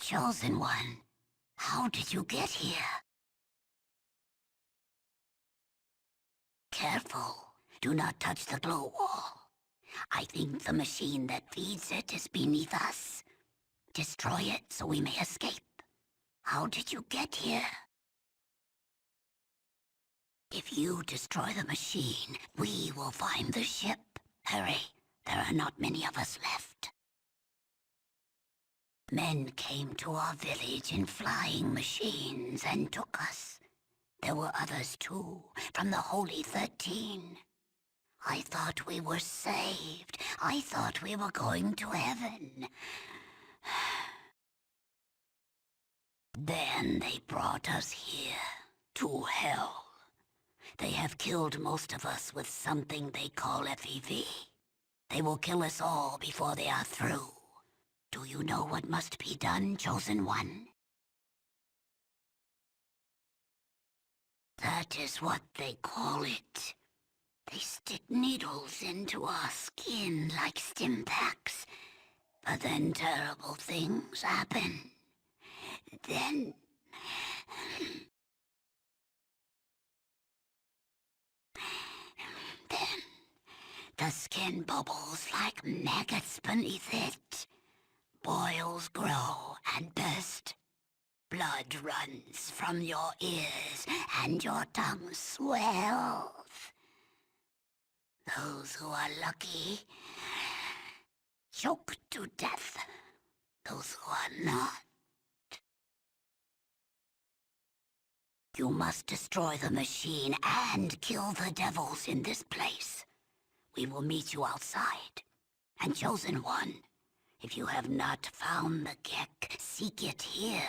Chosen One, how did you get here? Careful. Do not touch the glow wall. I think the machine that feeds it is beneath us. Destroy it so we may escape. How did you get here? If you destroy the machine, we will find the ship. Hurry, there are not many of us left. Men came to our village in flying machines and took us. There were others too, from the Holy 13. I thought we were saved. I thought we were going to heaven. Then they brought us here, to hell. They have killed most of us with something they call FEV. They will kill us all before they are through. Do you know what must be done, Chosen One? That is what they call it. They stick needles into our skin like stim packs. But then terrible things happen. Then the skin bubbles like maggots beneath it. Boils grow and burst. Blood runs from your ears and your tongue swells. Those who are lucky choke to death. Those who are not. You must destroy the machine and kill the devils in this place. We will meet you outside. And Chosen One, if you have not found the Gek, seek it here.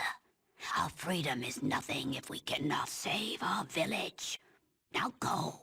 Our freedom is nothing if we cannot save our village. Now go.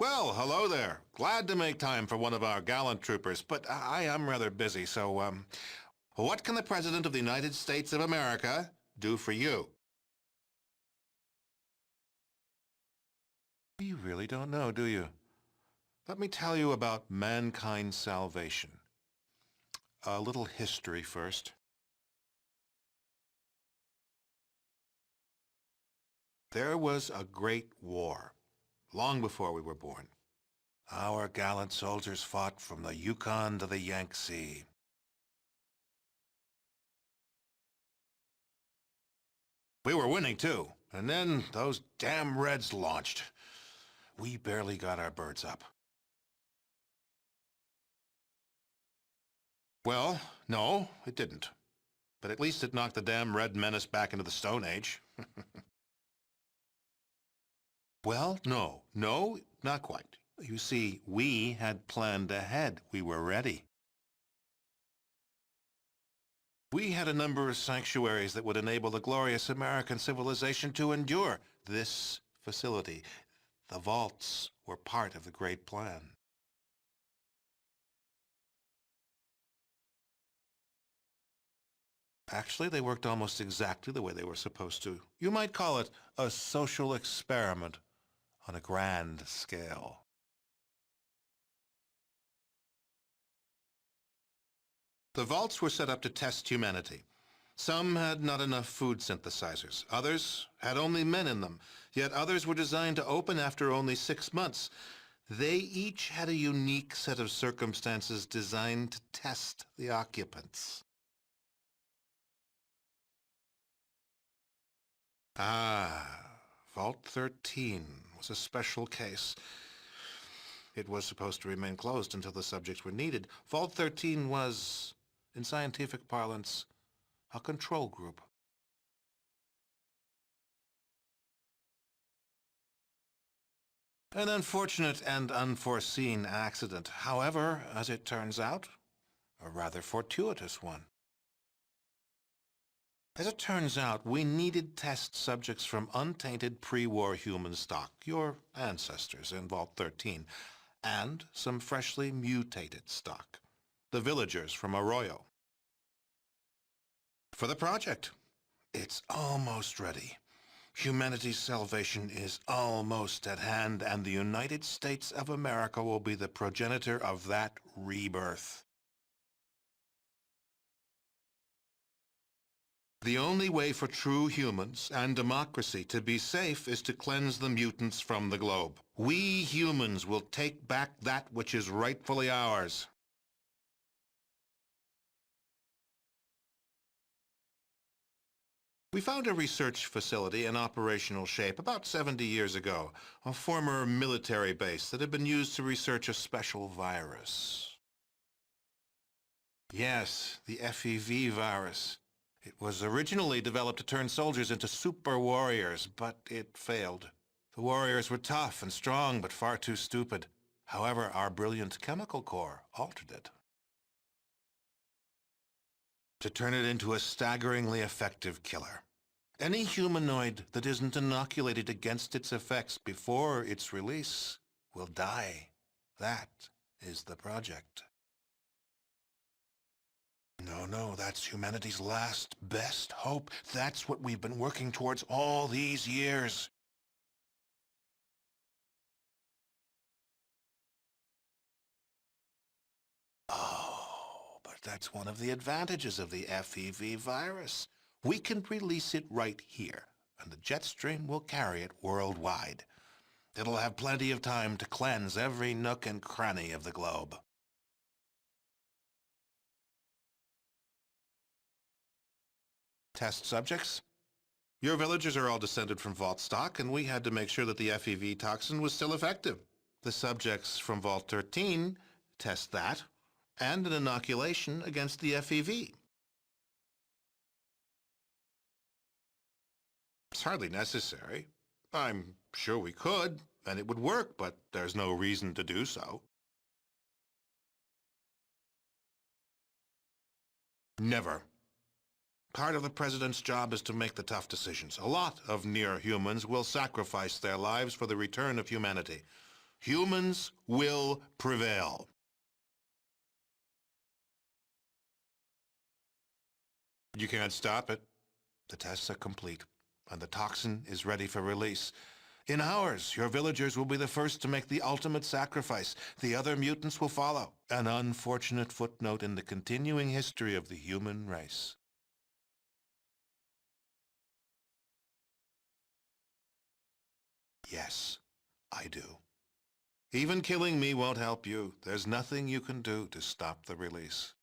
Well, hello there. Glad to make time for one of our gallant troopers, but I am rather busy, so, what can the President of the United States of America do for you? You really don't know, do you? Let me tell you about mankind's salvation. A little history first. There was a great war, long before we were born. Our gallant soldiers fought from the Yukon to the Yangtze. We were winning, too. And then those damn Reds launched. We barely got our birds up. Well, no, it didn't. But at least it knocked the damn Red Menace back into the Stone Age. Well, no, not quite. You see, we had planned ahead. We were ready. We had a number of sanctuaries that would enable the glorious American civilization to endure. This facility, the vaults, were part of the great plan. Actually, they worked almost exactly the way they were supposed to. You might call it a social experiment on a grand scale. The vaults were set up to test humanity. Some had not enough food synthesizers. Others had only men in them. Yet others were designed to open after only 6 months. They each had a unique set of circumstances designed to test the occupants. Vault 13 was a special case. It was supposed to remain closed until the subjects were needed. Vault 13 was, in scientific parlance, a control group. An unfortunate and unforeseen accident. However, as it turns out, a rather fortuitous one. As it turns out, we needed test subjects from untainted pre-war human stock, your ancestors in Vault 13, and some freshly mutated stock, the villagers from Arroyo. For the project, it's almost ready. Humanity's salvation is almost at hand, and the United States of America will be the progenitor of that rebirth. The only way for true humans and democracy to be safe is to cleanse the mutants from the globe. We humans will take back that which is rightfully ours. We found a research facility in operational shape about 70 years ago, a former military base that had been used to research a special virus. Yes, the FEV virus. It was originally developed to turn soldiers into super warriors, but it failed. The warriors were tough and strong, but far too stupid. However, our brilliant chemical core altered it to turn it into a staggeringly effective killer. Any humanoid that isn't inoculated against its effects before its release will die. That is the project. No, that's humanity's last, best hope. That's what we've been working towards all these years. Oh, but that's one of the advantages of the FEV virus. We can release it right here, and the jet stream will carry it worldwide. It'll have plenty of time to cleanse every nook and cranny of the globe. Test subjects? Your villagers are all descended from Vault stock, and we had to make sure that the FEV toxin was still effective. The subjects from Vault 13 test that, and an inoculation against the FEV. It's hardly necessary. I'm sure we could, and it would work, but there's no reason to do so. Never. Part of the President's job is to make the tough decisions. A lot of near-humans will sacrifice their lives for the return of humanity. Humans will prevail. You can't stop it. The tests are complete, and the toxin is ready for release. In hours, your villagers will be the first to make the ultimate sacrifice. The other mutants will follow. An unfortunate footnote in the continuing history of the human race. Yes, I do. Even killing me won't help you. There's nothing you can do to stop the release.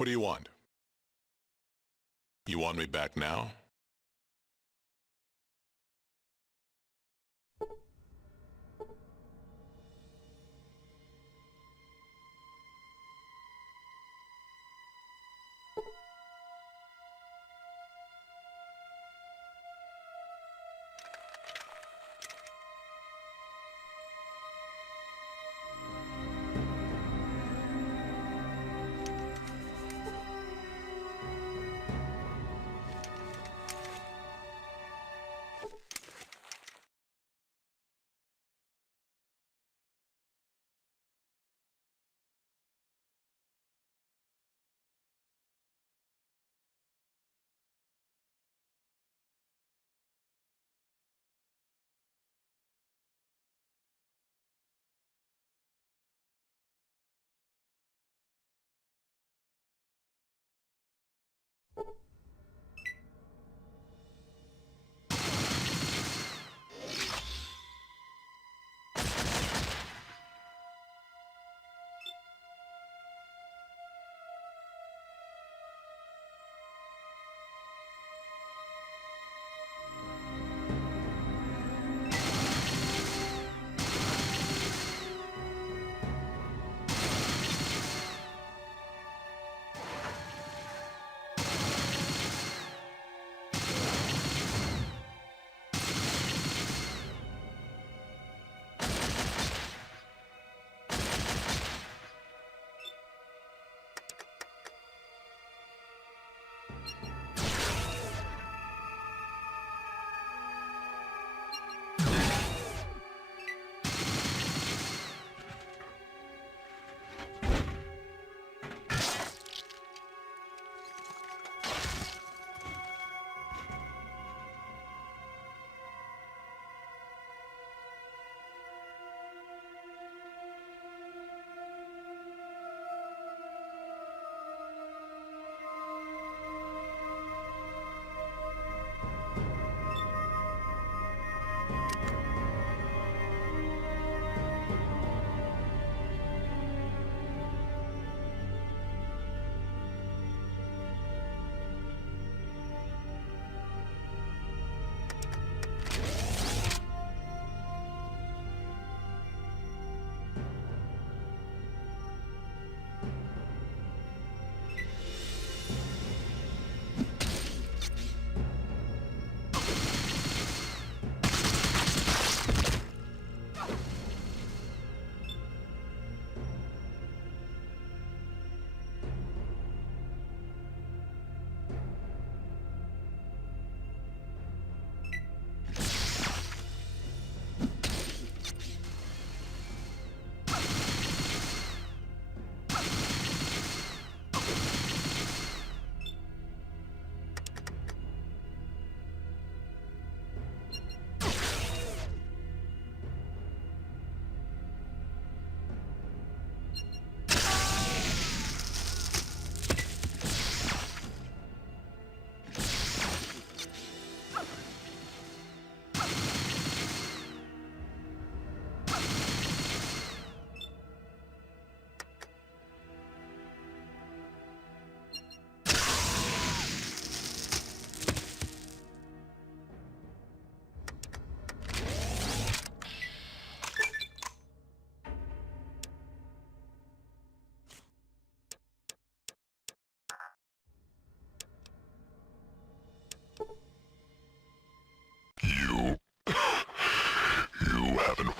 What do you want? You want me back now?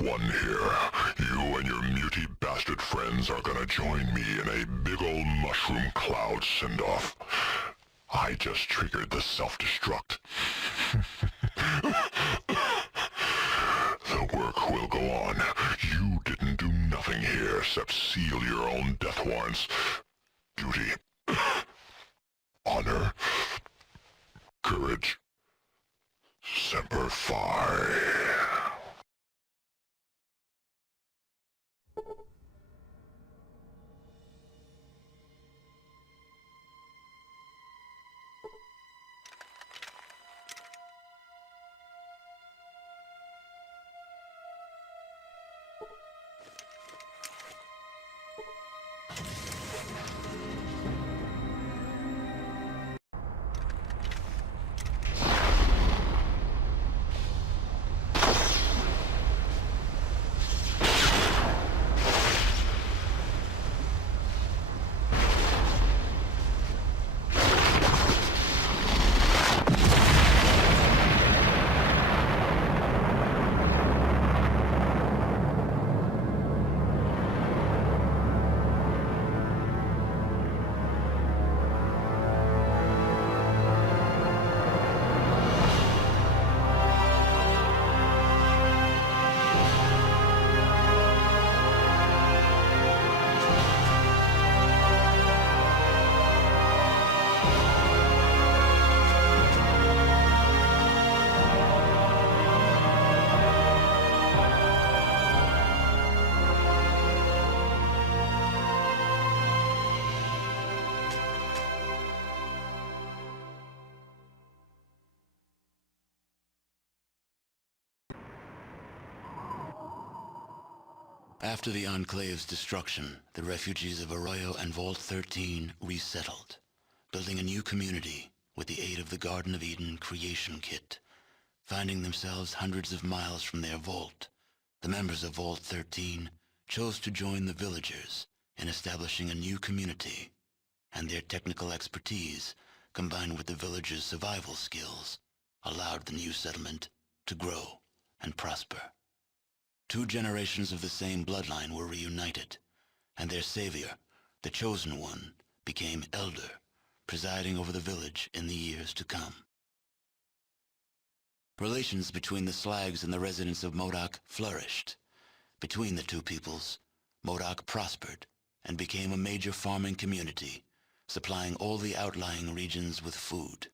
one here. You and your muty bastard friends are gonna join me in a big old mushroom cloud send-off. I just triggered the self-destruct. The work will go on. You didn't do nothing here except seal your own death warrants. Duty. Honor. Courage. Semper Fi. After the Enclave's destruction, the refugees of Arroyo and Vault 13 resettled, building a new community with the aid of the Garden of Eden creation kit. Finding themselves hundreds of miles from their vault, the members of Vault 13 chose to join the villagers in establishing a new community, and their technical expertise, combined with the villagers' survival skills, allowed the new settlement to grow and prosper. 2 generations of the same bloodline were reunited, and their savior, the Chosen One, became elder, presiding over the village in the years to come. Relations between the Slags and the residents of Modoc flourished. Between the two peoples, Modoc prospered and became a major farming community, supplying all the outlying regions with food.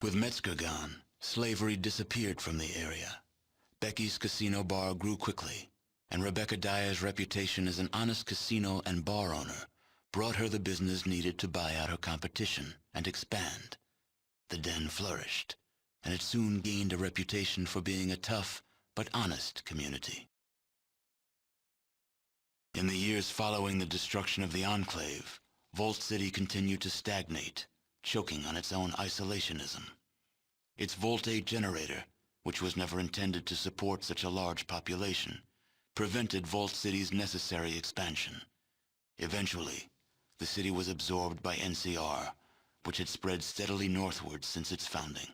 With Metzger gone, slavery disappeared from the area. Becky's casino bar grew quickly, and Rebecca Dyer's reputation as an honest casino and bar owner brought her the business needed to buy out her competition and expand. The den flourished, and it soon gained a reputation for being a tough but honest community. In the years following the destruction of the Enclave, Vault City continued to stagnate, choking on its own isolationism. Its Vault 8 generator, which was never intended to support such a large population, prevented Vault City's necessary expansion. Eventually, the city was absorbed by NCR, which had spread steadily northward since its founding.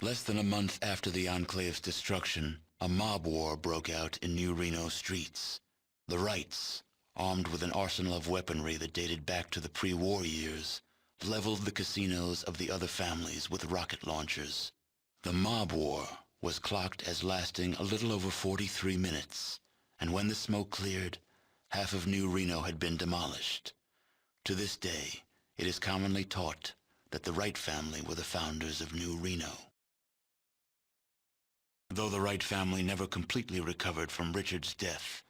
Less than a month after the Enclave's destruction, a mob war broke out in New Reno streets. The Rights, armed with an arsenal of weaponry that dated back to the pre-war years, leveled the casinos of the other families with rocket launchers. The mob war was clocked as lasting a little over 43 minutes, and when the smoke cleared, half of New Reno had been demolished. To this day, it is commonly taught that the Wright family were the founders of New Reno. Though the Wright family never completely recovered from Richard's death,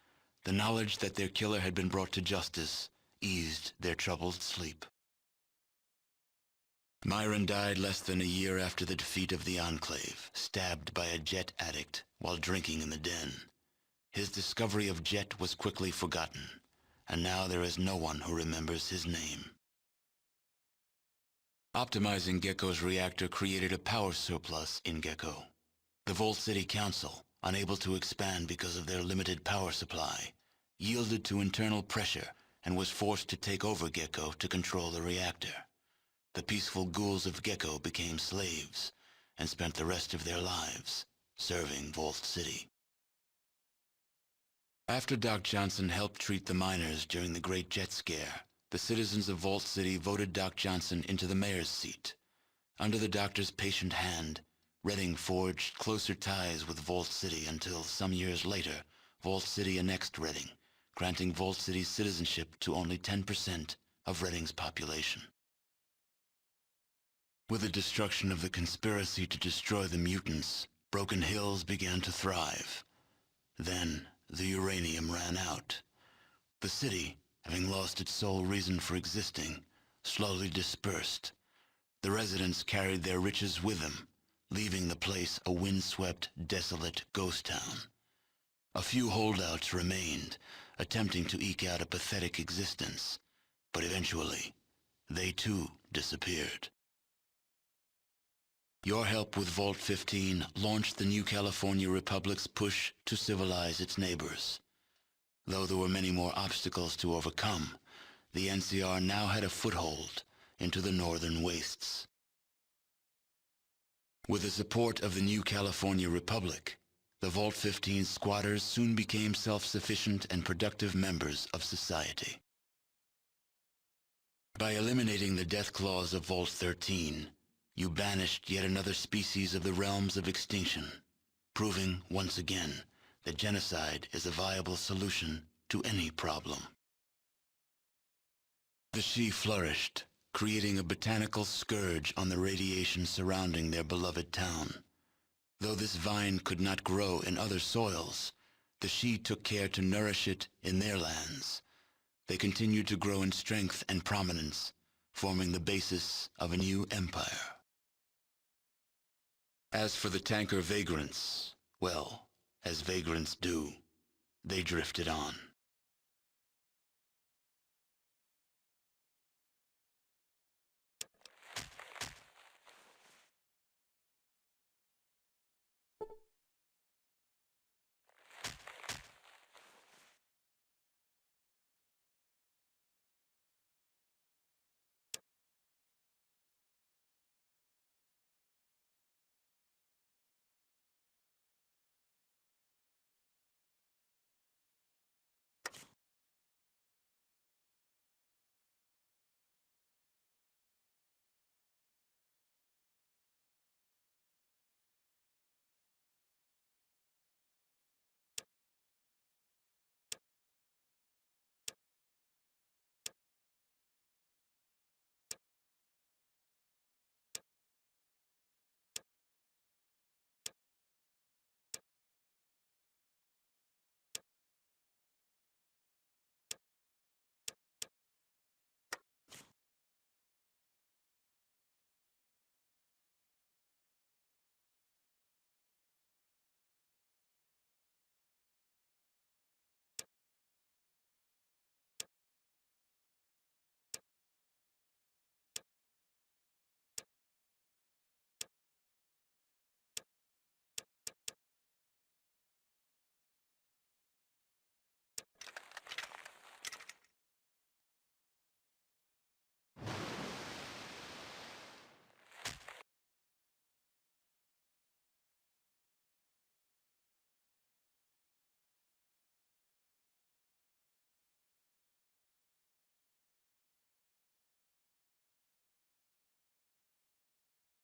the knowledge that their killer had been brought to justice eased their troubled sleep. Myron died less than a year after the defeat of the Enclave, stabbed by a Jet addict while drinking in the den. His discovery of Jet was quickly forgotten, and now there is no one who remembers his name. Optimizing Gecko's reactor created a power surplus in Gecko. The Vault City Council, unable to expand because of their limited power supply, yielded to internal pressure and was forced to take over Gecko to control the reactor. The peaceful ghouls of Gecko became slaves and spent the rest of their lives serving Vault City. After Doc Johnson helped treat the miners during the Great Jet Scare, the citizens of Vault City voted Doc Johnson into the mayor's seat. Under the doctor's patient hand, Redding forged closer ties with Vault City until some years later, Vault City annexed Redding, granting Vault City's citizenship to only 10% of Redding's population. With the destruction of the conspiracy to destroy the mutants, Broken Hills began to thrive. Then, the uranium ran out. The city, having lost its sole reason for existing, slowly dispersed. The residents carried their riches with them, leaving the place a windswept, desolate ghost town. A few holdouts remained, attempting to eke out a pathetic existence, but eventually, they too disappeared. Your help with Vault 15 launched the New California Republic's push to civilize its neighbors. Though there were many more obstacles to overcome, the NCR now had a foothold into the northern wastes. With the support of the New California Republic, the Vault 15 squatters soon became self-sufficient and productive members of society. By eliminating the death clause of Vault 13, you banished yet another species of the realms of extinction, proving once again that genocide is a viable solution to any problem. The Shi flourished, creating a botanical scourge on the radiation surrounding their beloved town. Though this vine could not grow in other soils, the Shi took care to nourish it in their lands. They continued to grow in strength and prominence, forming the basis of a new empire. As for the tanker vagrants, well, as vagrants do, they drifted on.